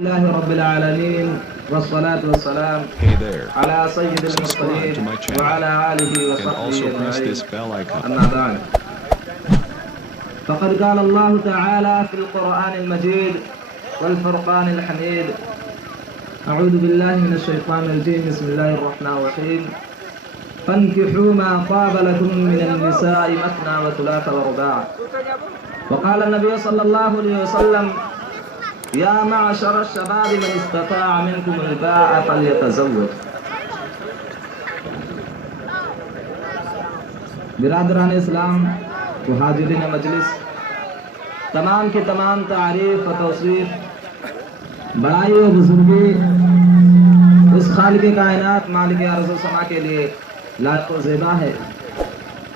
الله رب العالمين والصلاة والسلام على سيد المرسلين وعلى آله وصحبه أجمعين. أما بعد فقد قال الله تعالى في القرآن المجيد والفرقان الحميد: أعوذ بالله من الشيطان الرجيم، بسم الله الرحمن الرحيم. فانكحوا ما طاب لكم من النساء مثنى وثلاث ورباع. وقال النبي صلى الله عليه وسلم: یا معشر الشباب من استطاع منکم الباء فلیتزوج. برادران اسلام و حاضرین مجلس، تمام کے تمام تعریف و توصیف بڑائی و بزرگی اس خالق کائنات مالک ارض و سما کے لیے لائق و زیبا ہے،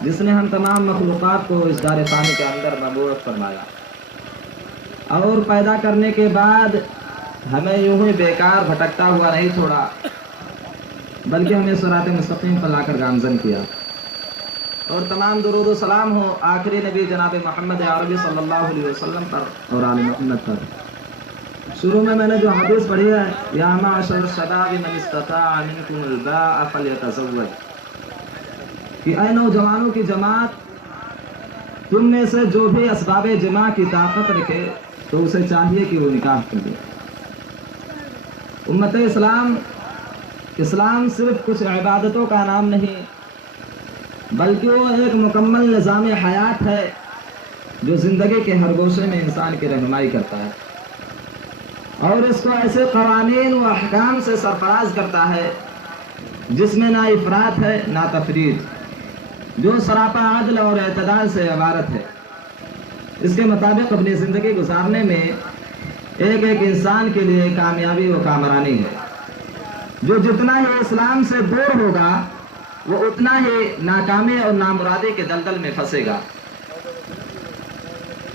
جس نے ہم تمام مخلوقات کو اس دار فانی کے اندر مبعوث فرمایا اور پیدا کرنے کے بعد ہمیں یوں ہی بیکار بھٹکتا ہوا نہیں چھوڑا، بلکہ ہمیں صراط مستقیم پر لا کر گامزن کیا. اور تمام درود و سلام ہو آخری نبی جناب محمد عربی صلی اللہ علیہ وسلم پر اور آل محمد پر. شروع میں نے جو حدیث پڑھی ہے: یا معشر الشباب من استطاع منکم الباء فلیتزوج، کہ اے نوجوانوں کی جماعت، تم میں سے جو بھی اسباب جماع کی طاقت رکھے تو اسے چاہیے کہ وہ نکاح کر لے. امت اسلام صرف کچھ عبادتوں کا نام نہیں، بلکہ وہ ایک مکمل نظام حیات ہے جو زندگی کے ہر گوشے میں انسان کی رہنمائی کرتا ہے، اور اس کو ایسے قوانین و احکام سے سرفراز کرتا ہے جس میں نہ افراط ہے نہ تفریط، جو سراپا عدل اور اعتدال سے عبارت ہے. اس کے مطابق اپنی زندگی گزارنے میں ایک ایک انسان کے لیے کامیابی و کامرانی ہے. جو جتنا ہی اسلام سے دور ہوگا وہ اتنا ہی ناکامی اور نامرادی کے دلدل میں پھنسے گا.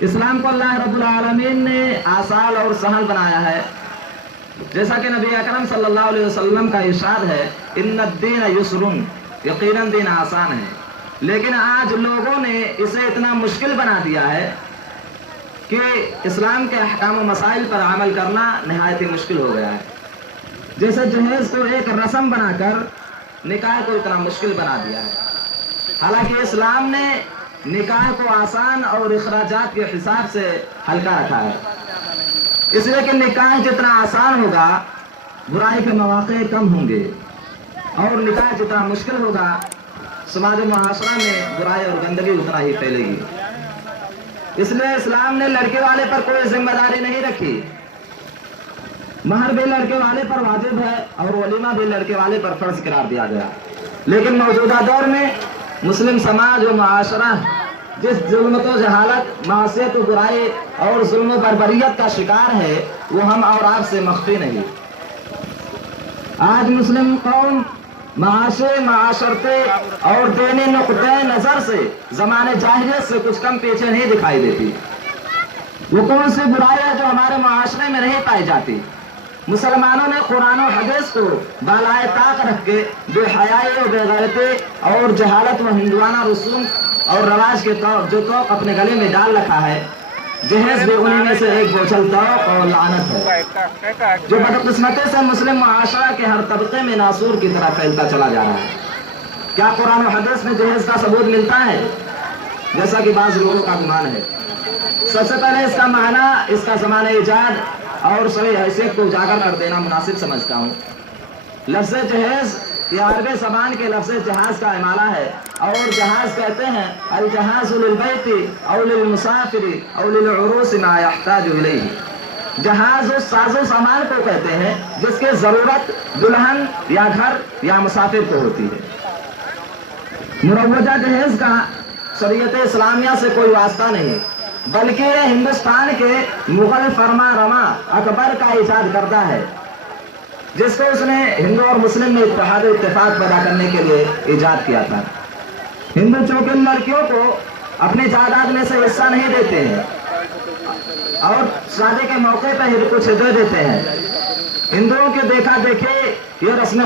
اسلام کو اللہ رب العالمین نے آسان اور سہل بنایا ہے، جیسا کہ نبی اکرم صلی اللہ علیہ وسلم کا ارشاد ہے: ان الدین یسر، یقیناً دین آسان ہے. لیکن آج لوگوں نے اسے اتنا مشکل بنا دیا ہے کہ اسلام کے احکام و مسائل پر عمل کرنا نہایت ہی مشکل ہو گیا ہے. جیسے جہیز کو ایک رسم بنا کر نکاح کو اتنا مشکل بنا دیا ہے، حالانکہ اسلام نے نکاح کو آسان اور اخراجات کے حساب سے ہلکا رکھا ہے. اس لیے کہ نکاح جتنا آسان ہوگا برائی کے مواقع کم ہوں گے، اور نکاح جتنا مشکل ہوگا سماج و معاشرہ میں برائی اور گندگی اتنا ہی پھیلے گی. اس لیے اسلام نے لڑکے والے پر کوئی ذمہ داری نہیں رکھی. مہر بھی لڑکے والے پر واجب ہے اور ولیمہ بھی لڑکے والے پر فرض قرار دیا گیا. لیکن موجودہ دور میں مسلم سماج و معاشرہ جس ظلمت و جہالت، معصیت و برائی اور ظلم و بربریت کا شکار ہے وہ ہم اور آپ سے مخفی نہیں. آج مسلم قوم معاشرتے اور دینی نقطۂ نظر سے زمانے جاہلیت سے کچھ کم پیچھے نہیں دکھائی دیتی. وہ کون سی برائی ہے جو ہمارے معاشرے میں نہیں پائی جاتی؟ مسلمانوں نے قرآن و حدیث کو بالائے طاق رکھ کے بے حیائی و بے غیرتی اور جہالت و ہندوانہ رسوم اور رواج کے جو توق اپنے گلے میں ڈال رکھا ہے، جہیز بھی انہی میں سے ایک بوچھل توق اور لعنت ہے، جو بدقسمتی سے مسلم معاشرہ کے ہر طبقے میں ناسور کی طرح پھیلتا چلا جا رہا ہے. کیا قرآن و حدیث میں جہیز کا ثبوت ملتا ہے جیسا کہ بعض لوگوں کا گمان ہے؟ سب سے پہلے اس کا معنی، اس کا زمانہ ایجاد اور صحیح حیثیت کو اجاگر کر دینا مناسب سمجھتا ہوں. لفظ جہیز یہ عربی زبان کے لفظ جہاز کا امالہ ہے، اور جہاز کہتے ہیں الجہاز للبیت او للمسافر او للعروس ما یحتاج الیہ. جہاز اس ساز و سامان کو کہتے ہیں جس کی ضرورت دلہن یا گھر یا مسافر کو ہوتی ہے. مروجہ جہیز کا شریعت اسلامیہ سے کوئی واسطہ نہیں، بلکہ یہ ہندوستان کے مغل فرما روا اکبر کا ایجاد کردہ ہے، جس کو اس نے ہندو اور مسلم میں اتحاد و اتفاق پیدا کرنے کے لیے ایجاد کیا تھا. ہندو چونکہ لڑکیوں کو اپنی جائیداد میں سے حصہ نہیں دیتے ہیں اور شادی کے موقع پہ کچھ دے دیتے ہیں. ہندوؤں کے دیکھا دیکھے یہ رسم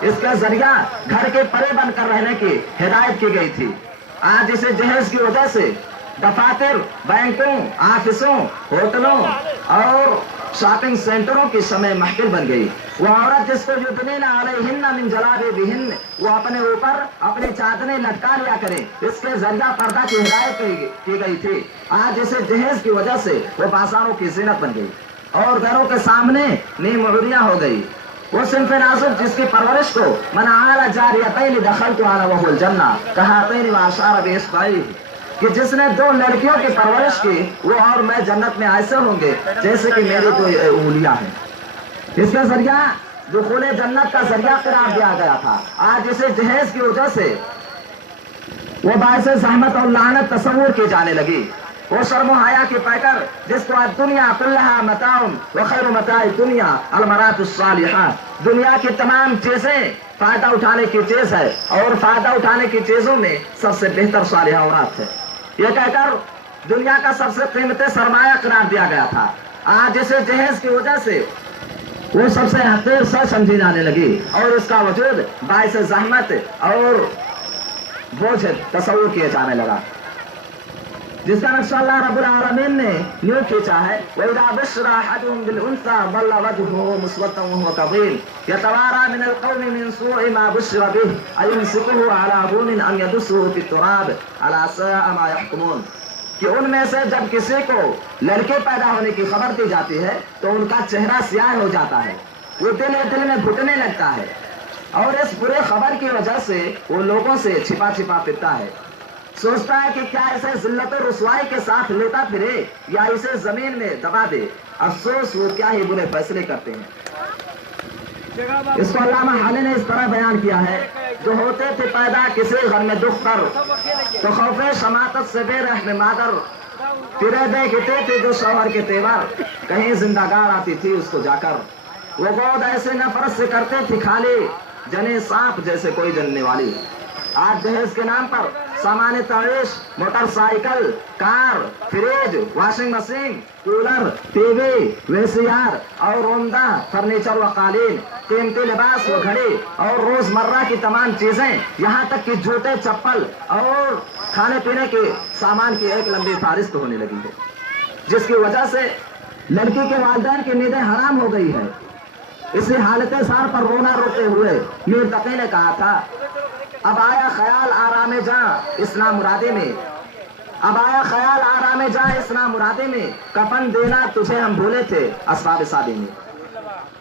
اس کا ذریعہ گھر کے پرے بن کر رہنے کی ہدایت کی گئی تھی. آج اسے جہیز کی وجہ سے دفاتر، بینکوں، آفسوں، ہوٹلوں اور شاپنگ سینٹروں کی شمع محفل بن گئی. وہ عورت جس کو یدنین علیہن من جلابیبہن، وہ اپنے اوپر اپنی چادریں لٹکا لیا کرے، اس کے ذریعہ پردہ کی ہدایت کی گئی تھی. آج اسے جہیز کی وجہ سے وہ بازاروں کی زینت بن گئی اور گھروں کے سامنے نیم عریاں ہو گئی. وہ صنف نازک جس کی پرورش کو من عال جاریتین دخلت انا وهو الجنہ کہاتین واشار باصبعیہ، کہ جس نے دو لڑکیوں کی پرورش کی وہ اور میں جنت میں ایسے ہوں گے جیسے کہ میری دو انگلیاں ہیں. اس کا ذریعہ دخول جنت کا ذریعہ قرار دیا گیا تھا. آج اسے جہیز کی وجہ سے وہ باعث زحمت اور لعنت تصور کی جانے لگی. وہ شرم و حیا کی پیکر جس کو دنیا کلھا متاع وخیر متاع دنیا المرأۃ الصالحات، دنیا کی تمام چیزیں فائدہ اٹھانے کی چیز ہے اور فائدہ اٹھانے کی چیزوں میں سب سے بہتر صالحہ عورت ہے، یہ کہہ کر دنیا کا سب سے قیمتی سرمایہ قرار دیا گیا تھا. آج اسے جہیز کی وجہ سے وہ سب سے حقیر سر سمجھی جانے لگی اور اس کا وجود باعث زحمت اور بوجھ تصور کیے جانے لگا، جس کا نقشہ اللہ رب العالمین نے یوں کھینچا ہے وَإِذَا بُشِّرَ أَحَدُهُم بِالْأُنثىٰ ظَلَّ وَجْهُهُ مُسْوَدًّا وَهُوَ كَظِيمٌ يَتَوَارَىٰ مِنَ الْقَوْمِ مِنْ سُوءِ مَا بُشِّرَ بِهِ أَيُمْسِكُهُ عَلَىٰ هُونٍ أَمْ يَدُسُّهُ فِي التُّرَابِ أَلَا سَاءَ مَا يَحْكُمُونَ، کہ ان میں سے جب کسی کو لڑکے پیدا ہونے کی خبر دی جاتی ہے تو ان کا چہرہ سیاہ ہو جاتا ہے، وہ دل میں گھٹنے لگتا ہے اور اس برے خبر کی وجہ سے وہ لوگوں سے چھپا چھپا پھرتا ہے. سوچتا ہے کہ کیا اسے ذلت و رسوائی کے ساتھ لیتا پھرے یا اسے زمین میں دبا دے. افسوس وہ کیا ہی برے فیصلے کرتے ہیں. اس کو علامہ حالی نے اس طرح بیان کیا ہے جو ہوتے تھے پیدا کسی گھر میں دکھ کر تو خوف شماتت سے بے رحم مادر پھرے دیکھتے تھے جو شوہر کے تیور کہیں زندہ گار آتی تھی اس کو جا کر. وہ گود ایسے نفرت سے کرتے تھی خالی جنے سانپ جیسے کوئی جننے والی. آج جہیز کے نام پر سامان تعیش، motorcycle, car, fridge, washing machine, cooler, T V, V C R اور عمدہ فرنیچر و قالین، قیمتی لباس و گھڑی اور روزمرہ کی تمام چیزیں، یہاں تک کہ جوتے، چپل اور کھانے پینے کے سامان کی ایک لمبی فہرست ہونے لگی ہے، جس کی وجہ سے لڑکی کے والدین کی نیندیں حرام ہو گئی ہے. اسی حالت سار پر رونا روتے ہوئے میر تقی نے کہا تھا اب آیا خیال آرام جاں اسلام مرادے میں، اب آیا خیال آرام جاں اسلام مرادے میں، کفن دینا تجھے ہم بھولے تھے اسباب شادی میں.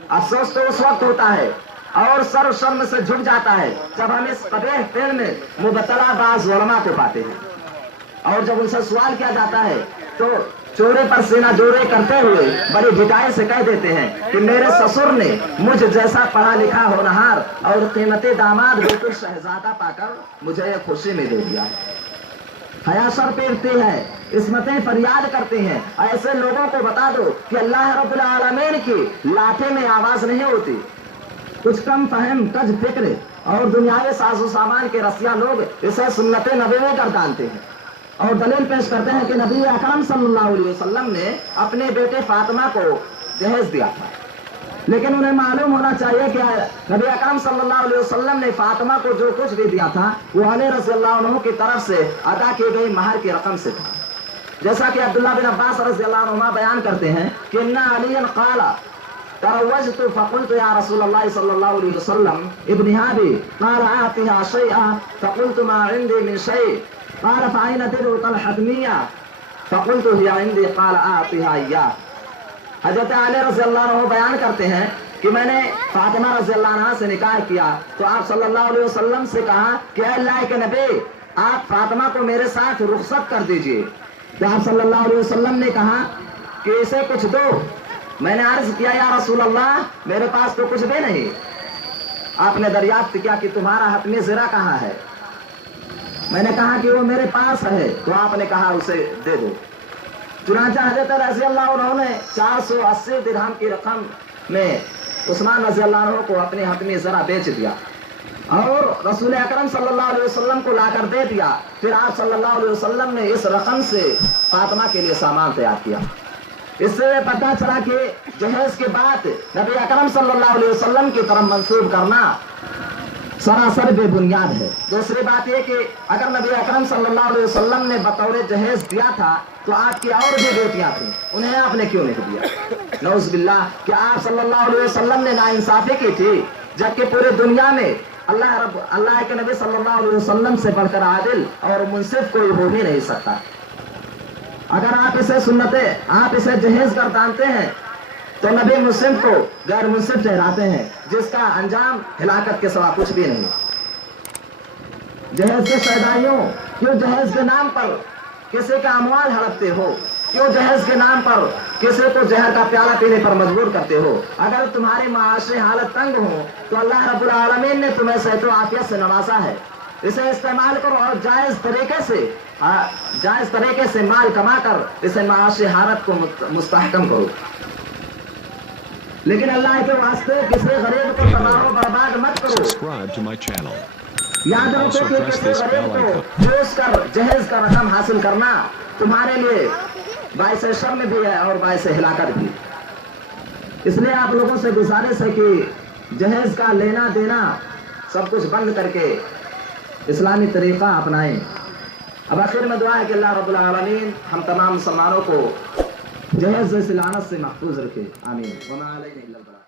افسوس تو اس وقت ہوتا ہے اور سر شرم سے جھک جاتا ہے جب ہم اس قبیح فعل میں مبتلا بعض علماء کو پاتے ہیں اور جب ان سے سوال کیا جاتا ہے تو چورے پر سینہ جوڑے کرتے ہوئے بڑی ڈھٹائی سے کہہ دیتے ہیں کہ میرے سسر نے مجھ جیسا پڑھا لکھا ہونہار اور قیمتی داماد بالکل شہزادہ پا کر مجھے ایک خوشی میں دے دیا. حیا سر پیرتی ہے، عصمتیں فریاد کرتی ہیں. ایسے لوگوں کو بتا دو کہ اللہ رب العالمین کی لاٹھی میں آواز نہیں ہوتی. کچھ کم فہم کج فکر اور دنیاوی ساز و سامان کے رسیا لوگ اسے سنت نبوی کر ڈالتے ہیں اور دلیل پیش کرتے ہیں کہ نبی اکرم صلی اللہ علیہ وسلم نے اپنے بیٹے فاطمہ کو جہیز دیا تھا. لیکن انہیں معلوم ہونا چاہیے کہ نبی اکرم صلی اللہ علیہ وسلم نے فاطمہ کو جو کچھ بھی دیا تھا وہ علی رضی اللہ عنہ کی طرف سے ادا کی گئی مہر کی رقم سے تھا. جیسا کہ عبداللہ بن عباس رضی اللہ عنہ بیان کرتے ہیں کہ ان علی قال تروجت فقلت یا رسول اللہ صلی اللہ علیہ وسلم ابنها بی قال اعطها شیئا فقلت ما عندي من شیء قال فأين درعك الحتمية فقلت هي عندي قال أعطيها إياه. حضرت علی رضی اللہ عنہ بیان کرتے ہیں کہ میں نے فاطمہ رضی اللہ عنہ سے نکاح کیا تو آپ صلی اللہ علیہ وسلم سے کہا کہ اے اللہ کے نبی آپ فاطمہ کو میرے ساتھ رخصت کر دیجئے. تو آپ صلی اللہ علیہ وسلم نے کہا کہ اسے کچھ دو. میں نے عرض کیا یا رسول اللہ میرے پاس تو کچھ بھی نہیں. آپ نے دریافت کیا کہ تمہارا حتمی زرہ کہاں ہے؟ میں نے کہا کہ وہ میرے پاس ہے. تو آپ نے کہا اسے دے دو. چنانچہ حضرت رضی اللہ عنہ نے 480 درہم کی رقم میں عثمان رضی اللہ عنہ کو اپنے حتمی زرہ بیچ دیا اور رسول اکرم صلی اللہ علیہ وسلم کو لا کر دے دیا. پھر آپ صلی اللہ علیہ وسلم نے اس رقم سے فاطمہ کے لیے سامان تیار کیا. اس سے پتہ چلا کہ جہیز کی بات نبی اکرم صلی اللہ علیہ وسلم کی طرف منسوب کرنا سراسر بے بنیاد ہے۔ دوسری بات یہ کہ اگر نبی اکرم صلی اللہ علیہ وسلم نے بطور جہیز دیا تھا تو آپ کی اور بھی بیٹیاں تھیں، انہیں آپ نے کیوں نہیں دیا؟ نعوذ باللہ، کہ آپ صلی اللہ علیہ وسلم نے ناانصافی کی تھی، جبکہ پورے دنیا میں اللہ کے نبی صلی اللہ علیہ وسلم سے بڑھ کر عادل اور منصف کوئی ہو ہی نہیں سکتا۔ اگر آپ اسے جہیز کر جانتے ہیں تو نبی مسلم کو غیر منصف ٹھہراتے ہیں، جس کا انجام ہلاکت کے سوا کچھ بھی نہیں۔ جہیز کے شہدائیوں، کیوں جہیز کے نام پر کسی کا اموال ہڑپتے ہو؟ کیوں جہیز کے نام پر کسی کو زہر کا پیالہ پینے پر مجبور کرتے ہو؟ اگر تمہاری معاشی حالت تنگ ہو تو اللہ رب العالمین نے تمہیں صحت و عافیت سے نوازا ہے، اسے استعمال کرو اور جائز طریقے سے مال کما کر اسے معاشی حالت کو مستحکم کرو۔ لیکن اللہ کے واسطے کسی غریب کو تباہ و برباد مت کرو۔ Subscribe to my channel. یاد رکھو کہ کسی غریب کو جوش کر جہیز کا رقم حاصل کرنا تمہارے لیے باعث شرم بھی ہے اور باعث ہلاکت بھی۔ اس لیے آپ لوگوں سے گزارش ہے کہ جہیز کا لینا دینا سب کچھ بند کر کے اسلامی طریقہ اپنائیں۔ اب آخر میں دعا ہے کہ اللہ رب العالمین ہم تمام مسلمانوں کو جہیز سے لعنت سے محفوظ رکھے، آمین۔ وما علینا الا البلاغ۔